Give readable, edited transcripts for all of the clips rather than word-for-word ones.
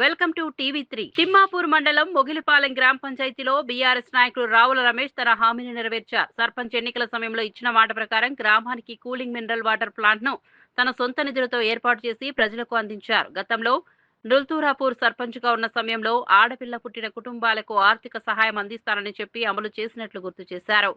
Welcome to టీవీ3. Thimmapur మండలం మొగిలిపాలెం గ్రామ పంచాయతీలో బీఆర్ఎస్ నాయకులు రావుల రమేష్ తన హామీని నెరవేర్చారు. సర్పంచ్ ఎన్నికల సమయంలో ఇచ్చిన మాట ప్రకారం గ్రామానికి కూలింగ్ మినరల్ వాటర్ ప్లాంట్ ను తన సొంత నిధులతో ఏర్పాటు చేసి ప్రజలకు అందించారు. గతంలో నుల్తూరాపూర్ సర్పంచ్ గా ఉన్న సమయంలో ఆడపిల్ల పుట్టిన కుటుంబాలకు ఆర్థిక సహాయం అందిస్తానని చెప్పి అమలు చేసినట్లు గుర్తు చేశారు.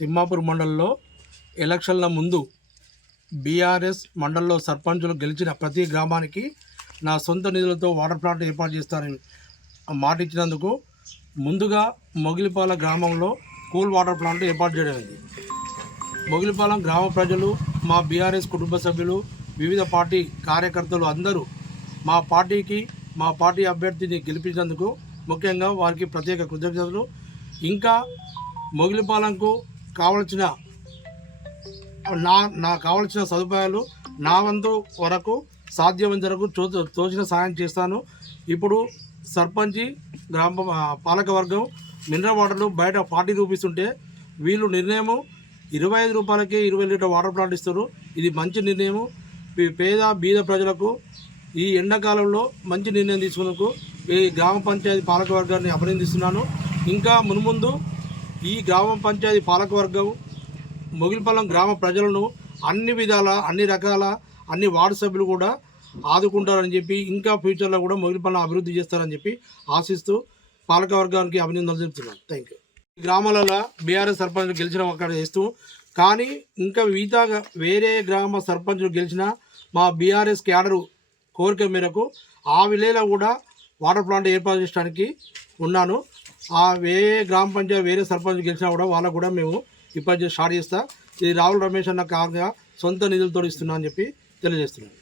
తిమ్మాపూర్ మండలంలో ఎలక్షన్ల ముందు బీఆర్ఎస్ మండలంలో సర్పంచులు గెలిచిన ప్రతి గ్రామానికి నా సొంత నిధులతో వాటర్ ప్లాంట్ ఏర్పాటు చేస్తానని మాట ఇచ్చినందుకు ముందుగా మొగిలిపాలెం గ్రామంలో కూల్ వాటర్ ప్లాంట్ ఏర్పాటు చేయడమైంది. మొగిలిపాలెం గ్రామ ప్రజలు, మా బీఆర్ఎస్ కుటుంబ సభ్యులు, వివిధ పార్టీ కార్యకర్తలు అందరూ మా పార్టీ అభ్యర్థిని గెలిపించినందుకు ముఖ్యంగా వారికి ప్రత్యేక కృతజ్ఞతలు. ఇంకా మొగిలిపాలెంకు కావలసిన కావలసిన సదుపాయాలు నా వంతు వరకు సాధ్యమైనంత వరకు తోచిన సాయం చేస్తాను. ఇప్పుడు సర్పంచి గ్రామ పాలకవర్గం మినరల్ వాటర్లు బయట 40 రూపీస్ ఉంటే వీళ్ళు నిర్ణయం 25 రూపాయలకే 20 లీటర్ వాటర్ ప్లాంట్ ఇస్తారు. ఇది మంచి నిర్ణయం. బీద ప్రజలకు ఈ ఎండాకాలంలో మంచి నిర్ణయం తీసుకున్నందుకు ఈ గ్రామ పంచాయతీ పాలకవర్గాన్ని అభినందిస్తున్నాను. ఇంకా మున్ముందు ఈ గ్రామ పంచాయతీ పాలకవర్గం మొగిలిపాలెం గ్రామ ప్రజలను అన్ని విధాల అన్ని వార్డు సభ్యులు కూడా ఆదుకుంటారని చెప్పి, ఇంకా ఫ్యూచర్లో కూడా మొగిలిపాలెం అభివృద్ధి చేస్తారని చెప్పి ఆశిస్తూ పాలకవర్గానికి అభినందనలు చెప్తున్నాను. Thank you. గ్రామాలలో బీఆర్ఎస్ సర్పంచులు గెలిచిన అక్కడ చేస్తూ, కానీ ఇంకా మిగతాగా వేరే గ్రామ సర్పంచులు గెలిచిన మా బీఆర్ఎస్ క్యాడరు కోరిక మేరకు ఆ విలేలో కూడా వాటర్ ప్లాంట్ ఏర్పాటు చేయడానికి ఉన్నాను. ఆ గ్రామ పంచాయతీ వేరే సర్పంచ్ గెలిచినా కూడా వాళ్ళకు కూడా మేము ఇప్పటి స్టార్ట్ చేస్తా. ఇది రావుల రమేష్ అన్న కాగా సొంత నిధులతో ఇస్తున్నా అని చెప్పి తెలియజేస్తున్నాను.